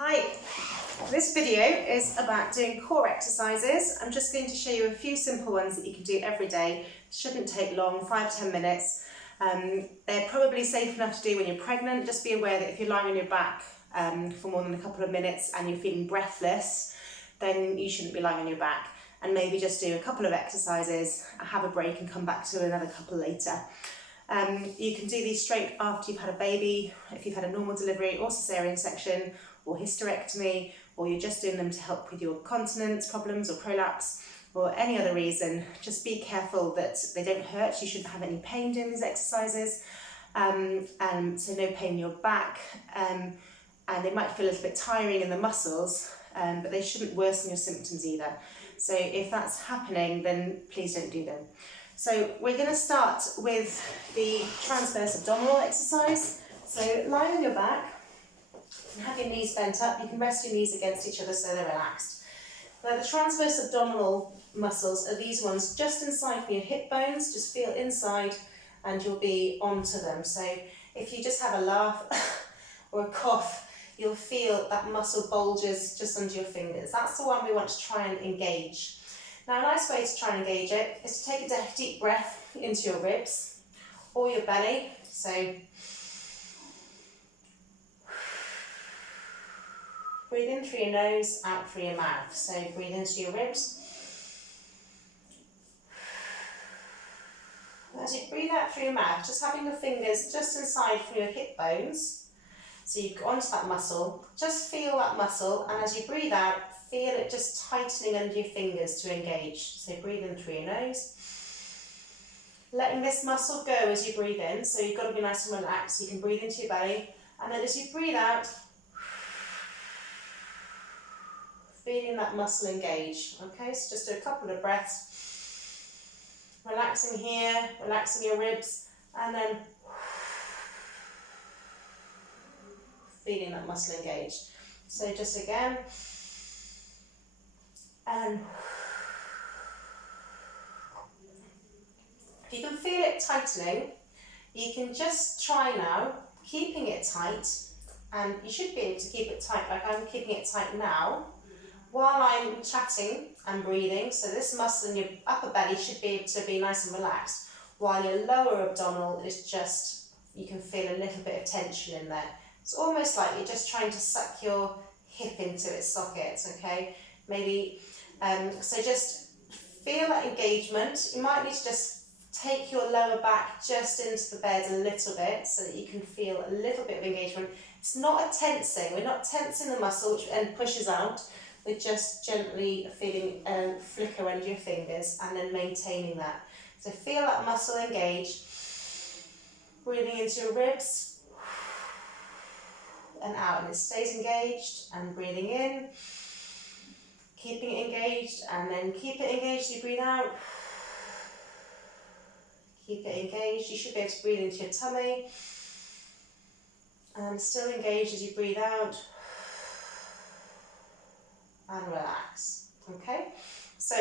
Hi, this video is about doing core exercises. I'm just going to show you a few simple ones that you can do every day. Shouldn't take long, 5 to 10 minutes. They're probably safe enough to do when you're pregnant. Just be aware that if you're lying on your back for more than a couple of minutes and you're feeling breathless, then you shouldn't be lying on your back. And maybe just do a couple of exercises, have a break and come back to another couple later. You can do these straight after you've had a baby, if you've had a normal delivery or cesarean section or hysterectomy, or you're just doing them to help with your continence problems or prolapse or any other reason. Just be careful that they don't hurt. You shouldn't have any pain doing these exercises, so no pain in your back, and they might feel a little bit tiring in the muscles, but they shouldn't worsen your symptoms either. So if that's happening, then please don't do them. So we're going to start with the transverse abdominal exercise. So lie on your back and have your knees bent up. You can rest your knees against each other so they're relaxed. Now the transverse abdominal muscles are these ones just inside from your hip bones. Just feel inside and you'll be onto them. So if you just have a laugh or a cough, you'll feel that muscle bulges just under your fingers. That's the one we want to try and engage. Now a nice way to try and engage it is to take a deep breath into your ribs or your belly. So breathe in through your nose, out through your mouth. So breathe into your ribs. As you breathe out through your mouth, just having your fingers just inside from your hip bones. So you go onto that muscle, just feel that muscle, and as you breathe out, feel it just tightening under your fingers to engage. So breathe in through your nose. Letting this muscle go as you breathe in, so you've got to be nice and relaxed. You can breathe into your belly, and then as you breathe out, feeling that muscle engage. Okay, so just do a couple of breaths. Relaxing here, relaxing your ribs, and then feeling that muscle engage. So just again, and if you can feel it tightening, you can just try now, keeping it tight, and you should be able to keep it tight like I'm keeping it tight now, while I'm chatting and breathing. So this muscle in your upper belly should be able to be nice and relaxed, while your lower abdominal is just, you can feel a little bit of tension in there. It's almost like you're just trying to suck your hip into its socket, okay? Maybe, so just feel that engagement. You might need to just take your lower back just into the bed a little bit so that you can feel a little bit of engagement. It's not a tensing. We're not tensing the muscle which then pushes out. We're just gently feeling a flicker under your fingers and then maintaining that. So feel that muscle engage. Breathing into your ribs and out, and it stays engaged, and breathing in, keeping it engaged, and then keep it engaged. You breathe out, keep it engaged. You should be able to breathe into your tummy and still engaged as you breathe out, and relax. Okay, so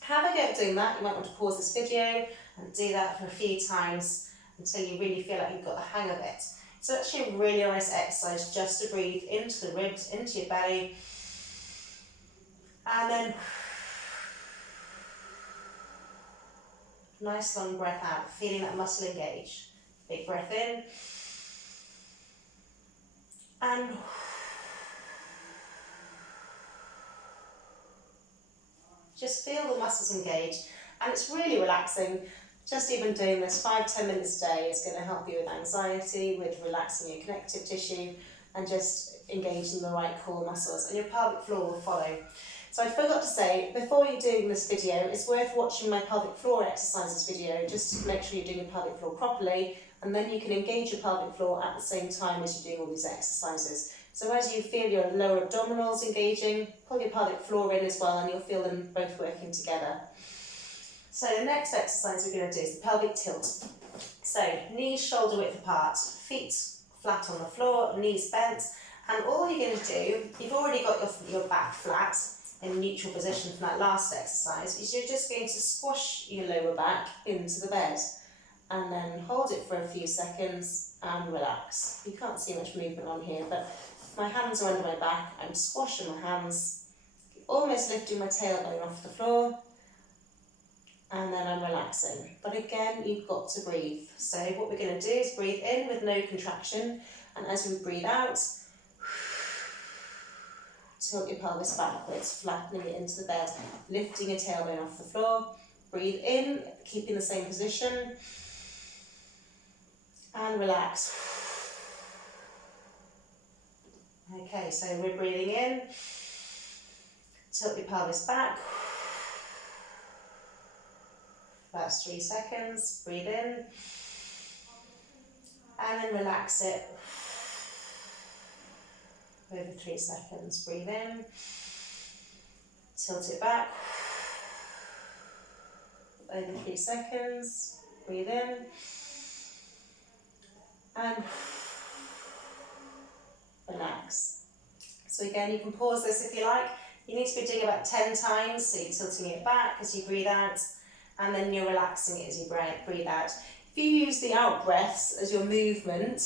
have a go at doing that. You might want to pause this video and do that for a few times until you really feel like you've got the hang of it. So it's actually a really nice exercise just to breathe into the ribs, into your belly, and then nice long breath out, feeling that muscle engage. Big breath in, and just feel the muscles engage, and it's really relaxing. Just even doing this 5-10 minutes a day is going to help you with anxiety, with relaxing your connective tissue, and just engaging the right core muscles, and your pelvic floor will follow. So I forgot to say, before you're doing this video, it's worth watching my pelvic floor exercises video just to make sure you're doing your pelvic floor properly, and then you can engage your pelvic floor at the same time as you're doing all these exercises. So as you feel your lower abdominals engaging, pull your pelvic floor in as well, and you'll feel them both working together. So the next exercise we're going to do is the pelvic tilt. So knees shoulder width apart, feet flat on the floor, knees bent, and all you're going to do, you've already got your back flat in neutral position from that last exercise, is you're just going to squash your lower back into the bed and then hold it for a few seconds and relax. You can't see much movement on here, but my hands are under my back, I'm squashing my hands, almost lifting my tailbone off the floor, and then I'm relaxing. But again, you've got to breathe. So what we're going to do is breathe in with no contraction, and as we breathe out, tilt your pelvis backwards, flattening it into the bed, lifting your tailbone off the floor. Breathe in, keeping the same position, and relax. Okay, so we're breathing in, tilt your pelvis back. First 3 seconds, breathe in, and then relax it. Over 3 seconds, breathe in, tilt it back. Over 3 seconds, breathe in, and relax. So again, you can pause this if you like. You need to be doing about 10 times, so you're tilting it back as you breathe out, and then you're relaxing it as you breathe out. If you use the out breaths as your movement,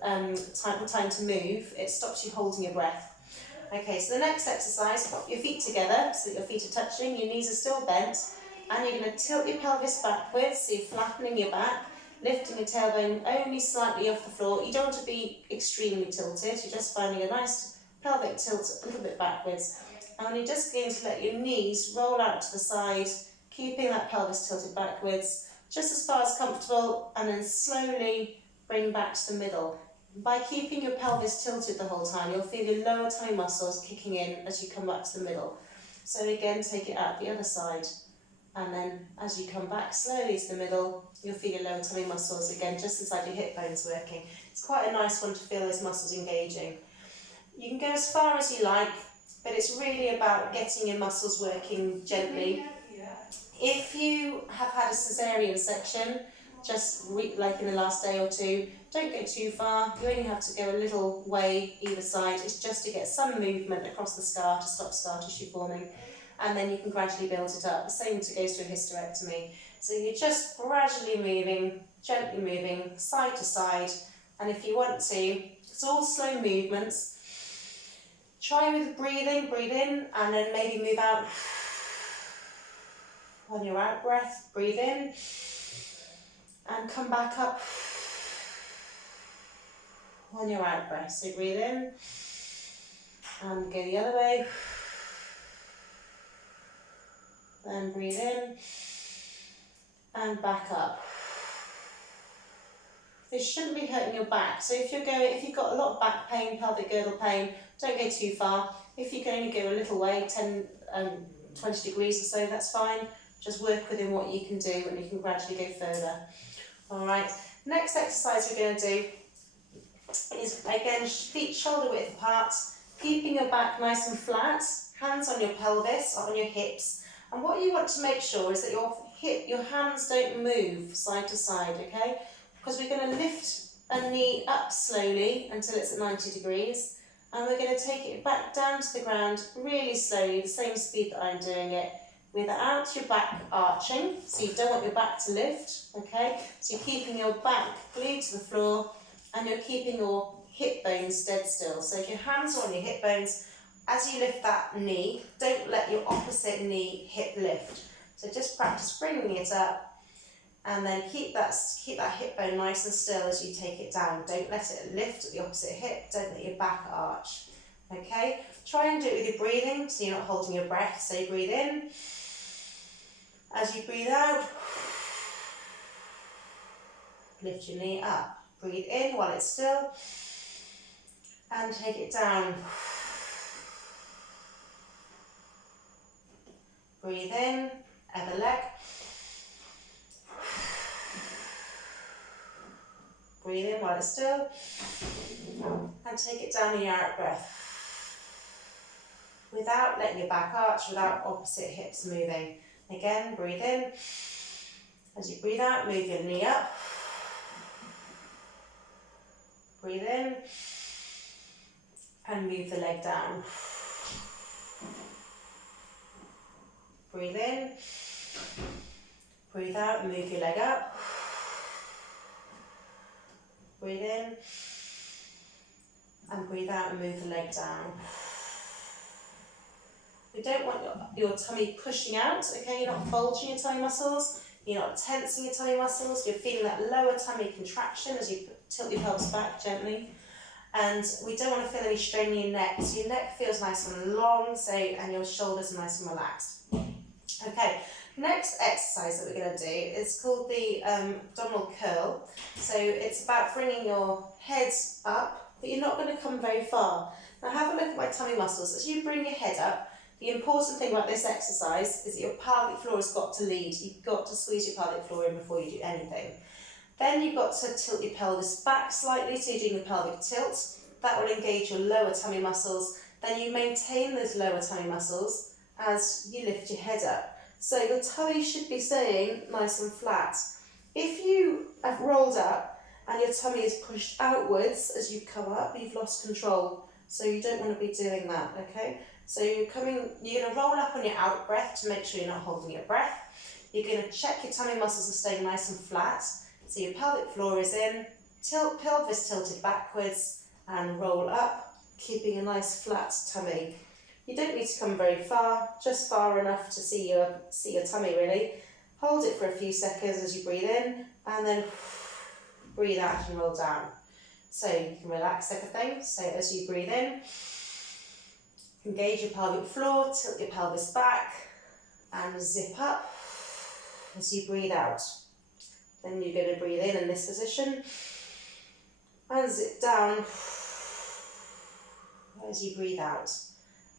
time to move, it stops you holding your breath. Okay, so the next exercise, pop your feet together so that your feet are touching, your knees are still bent, and you're going to tilt your pelvis backwards, so you're flattening your back, lifting your tailbone only slightly off the floor. You don't want to be extremely tilted, you're just finding a nice pelvic tilt a little bit backwards. And you're just going to let your knees roll out to the side, keeping that pelvis tilted backwards, just as far as comfortable, and then slowly bring back to the middle. By keeping your pelvis tilted the whole time, you'll feel your lower tummy muscles kicking in as you come back to the middle. So again, take it out the other side. And then as you come back slowly to the middle, you'll feel your lower tummy muscles again, just inside your hip bones working. It's quite a nice one to feel those muscles engaging. You can go as far as you like, but it's really about getting your muscles working gently. If you have had a cesarean section, just like in the last day or two, don't go too far. You only have to go a little way either side. It's just to get some movement across the scar to stop scar tissue forming. And then you can gradually build it up. The same goes to a hysterectomy. So you're just gradually moving, gently moving, side to side. And if you want to, it's all slow movements. Try with breathing, breathe in, and then maybe move out. On your out breath, breathe in, and come back up. On your out breath, so breathe in, and go the other way. Then breathe in, and back up. This shouldn't be hurting your back. So if you've got a lot of back pain, pelvic girdle pain, don't go too far. If you can only go a little way, 10, 20 degrees or so, that's fine. Just work within what you can do, and you can gradually go further. All right. Next exercise we're going to do is, again, feet shoulder width apart, keeping your back nice and flat, hands on your pelvis, on your hips. And what you want to make sure is that your hands don't move side to side, okay? Because we're going to lift a knee up slowly until it's at 90 degrees, and we're going to take it back down to the ground really slowly, the same speed that I'm doing it, without your back arching. So you don't want your back to lift, okay? So you're keeping your back glued to the floor, and you're keeping your hip bones dead still. So if your hands are on your hip bones, as you lift that knee, don't let your opposite knee hip lift. So just practice bringing it up, and then keep that hip bone nice and still as you take it down. Don't let it lift at the opposite hip, don't let your back arch. Okay? Try and do it with your breathing, so you're not holding your breath. So you breathe in. As you breathe out, lift your knee up. Breathe in while it's still, and take it down. Breathe in, other leg. Breathe in while it's still, and take it down in your out breath. Without letting your back arch, without opposite hips moving. Again, breathe in. As you breathe out, move your knee up. Breathe in, and move the leg down. Breathe in, breathe out, move your leg up. Breathe in, And breathe out and move the leg down. You don't want your tummy pushing out, okay? You're not bulging your tummy muscles. You're not tensing your tummy muscles. You're feeling that lower tummy contraction as you tilt your pelvis back gently. And we don't want to feel any strain in your neck. So your neck feels nice and long, and your shoulders are nice and relaxed. Okay, next exercise that we're going to do is called the abdominal curl. So it's about bringing your head up, but you're not going to come very far. Now have a look at my tummy muscles. As you bring your head up, the important thing about this exercise is that your pelvic floor has got to lead. You've got to squeeze your pelvic floor in before you do anything. Then you've got to tilt your pelvis back slightly, so you're doing the pelvic tilt. That will engage your lower tummy muscles. Then you maintain those lower tummy muscles as you lift your head up. So your tummy should be staying nice and flat. If you have rolled up and your tummy is pushed outwards as you come up, you've lost control. So you don't want to be doing that, okay? So you're going to roll up on your out breath to make sure you're not holding your breath. You're going to check your tummy muscles are staying nice and flat. So your pelvic floor is in, pelvis tilted backwards and roll up, keeping a nice flat tummy. You don't need to come very far, just far enough to see your tummy really. Hold it for a few seconds as you breathe in and then breathe out and roll down. So you can relax everything. So as you breathe in, engage your pelvic floor, tilt your pelvis back and zip up as you breathe out. Then you're going to breathe in this position and zip down as you breathe out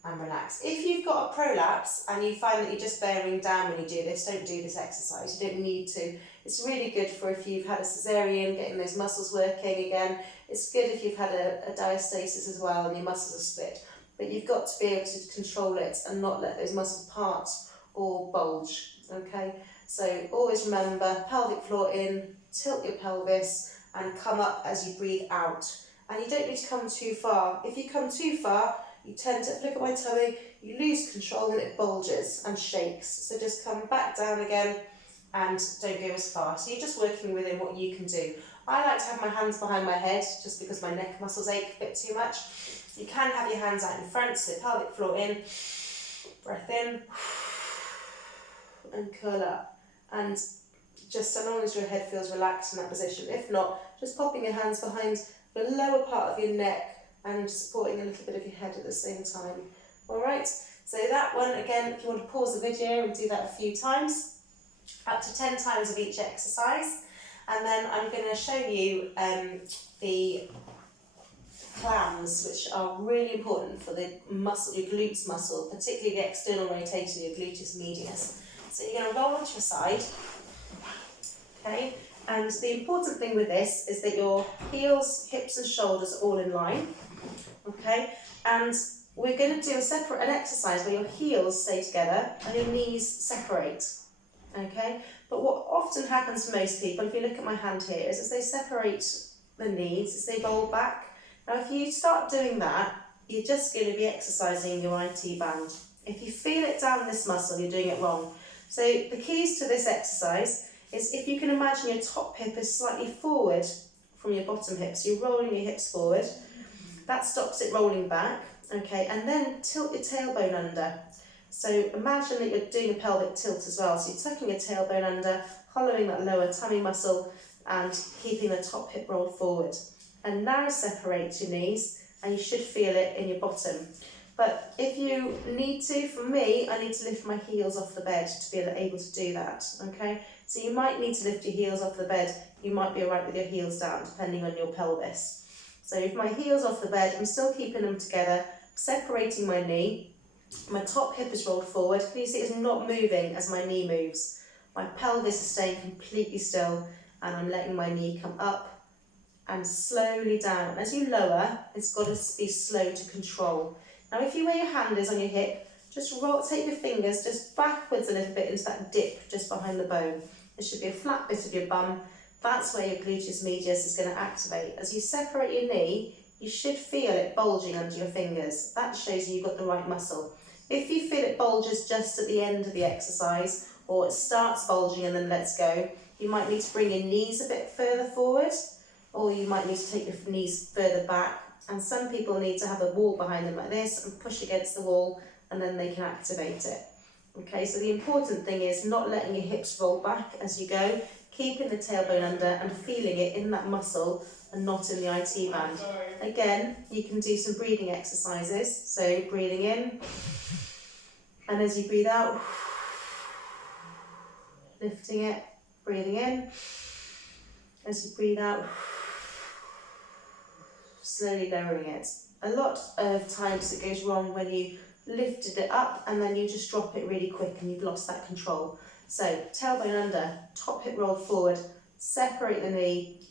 and relax. If you've got a prolapse and you find that you're just bearing down when you do this, don't do this exercise. You don't need to. It's really good for if you've had a cesarean, getting those muscles working again. It's good if you've had a diastasis as well and your muscles are split. But you've got to be able to control it and not let those muscles part or bulge, okay? So always remember, pelvic floor in, tilt your pelvis and come up as you breathe out. And you don't need to come too far. If you come too far, you tend to, look at my tummy, you lose control and it bulges and shakes. So just come back down again and don't go as far. So you're just working within what you can do. I like to have my hands behind my head just because my neck muscles ache a bit too much. You can have your hands out in front, so pelvic floor in, breath in, and curl up. And just so long as your head feels relaxed in that position. If not, just popping your hands behind the lower part of your neck and supporting a little bit of your head at the same time. Alright, so that one, again, if you want to pause the video and do that a few times, up to 10 times of each exercise. And then I'm going to show you the clams, which are really important for the muscle, your glutes muscle, particularly the external rotator, your gluteus medius. So you're going to roll onto your side, okay? And the important thing with this is that your heels, hips and shoulders are all in line, okay? And we're going to do an exercise where your heels stay together and your knees separate, okay? But what often happens for most people, if you look at my hand here, is as they separate the knees, as they roll back. Now if you start doing that, you're just going to be exercising your IT band. If you feel it down this muscle, you're doing it wrong. So the keys to this exercise is if you can imagine your top hip is slightly forward from your bottom hip, so you're rolling your hips forward, that stops it rolling back, okay, and then tilt your tailbone under. So imagine that you're doing a pelvic tilt as well, so you're tucking your tailbone under, hollowing that lower tummy muscle and keeping the top hip rolled forward. And now separate your knees and you should feel it in your bottom. But if you need to, for me, I need to lift my heels off the bed to be able to do that, okay? So you might need to lift your heels off the bed. You might be all right with your heels down, depending on your pelvis. So if my heels off the bed, I'm still keeping them together, separating my knee. My top hip is rolled forward. Can you see it's not moving as my knee moves? My pelvis is staying completely still and I'm letting my knee come up and slowly down. As you lower, it's got to be slow to control. Now if you where your hand is on your hip, just take your fingers just backwards a little bit into that dip just behind the bone. There should be a flat bit of your bum. That's where your gluteus medius is going to activate. As you separate your knee, you should feel it bulging under your fingers. That shows you've got the right muscle. If you feel it bulges just at the end of the exercise, or it starts bulging and then lets go, you might need to bring your knees a bit further forward, or you might need to take your knees further back And some people need to have a wall behind them like this and push against the wall, and then they can activate it. Okay, so the important thing is not letting your hips roll back as you go, keeping the tailbone under and feeling it in that muscle and not in the IT band. Again, you can do some breathing exercises. So breathing in, and as you breathe out, lifting it, breathing in, as you breathe out, slowly lowering it. A lot of times it goes wrong when you lifted it up and then you just drop it really quick and you've lost that control. So tailbone under, top hip rolled forward, separate the knee,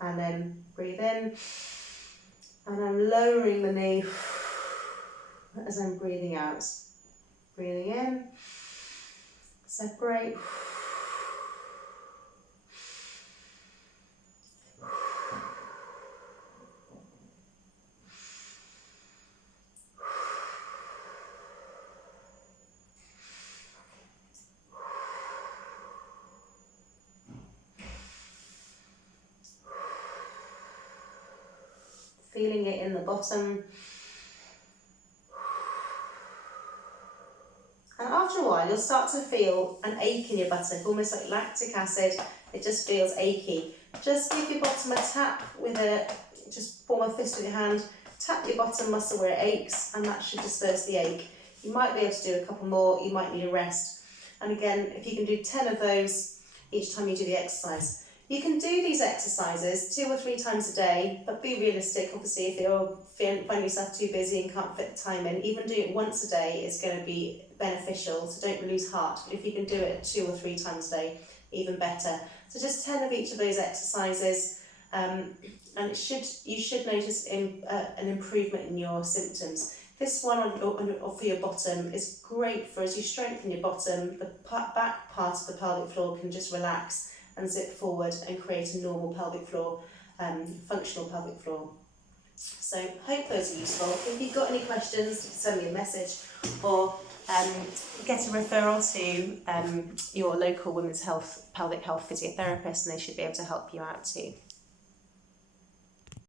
and then breathe in, and I'm lowering the knee as I'm breathing out. Breathing in, separate, feeling it in the bottom. And after a while, you'll start to feel an ache in your buttock, almost like lactic acid. It just feels achy. Just give your bottom a tap with just form a fist with your hand, tap your bottom muscle where it aches, and that should disperse the ache. You might be able to do a couple more, you might need a rest. And again, if you can do 10 of those each time you do the exercise. You can do these exercises 2 or 3 times a day, but be realistic. Obviously, if you find yourself too busy and can't fit the time in, even doing it once a day is going to be beneficial, so don't lose heart. But if you can do it 2 or 3 times a day, even better. So just 10 of each of those exercises, and you should notice an improvement in your symptoms. This one for your bottom is great for as you strengthen your bottom, the back part of the pelvic floor can just relax and zip forward and create a normal pelvic floor, functional pelvic floor. So hope those are useful. If you've got any questions, send me a message or get a referral to your local women's health pelvic health physiotherapist, and they should be able to help you out too.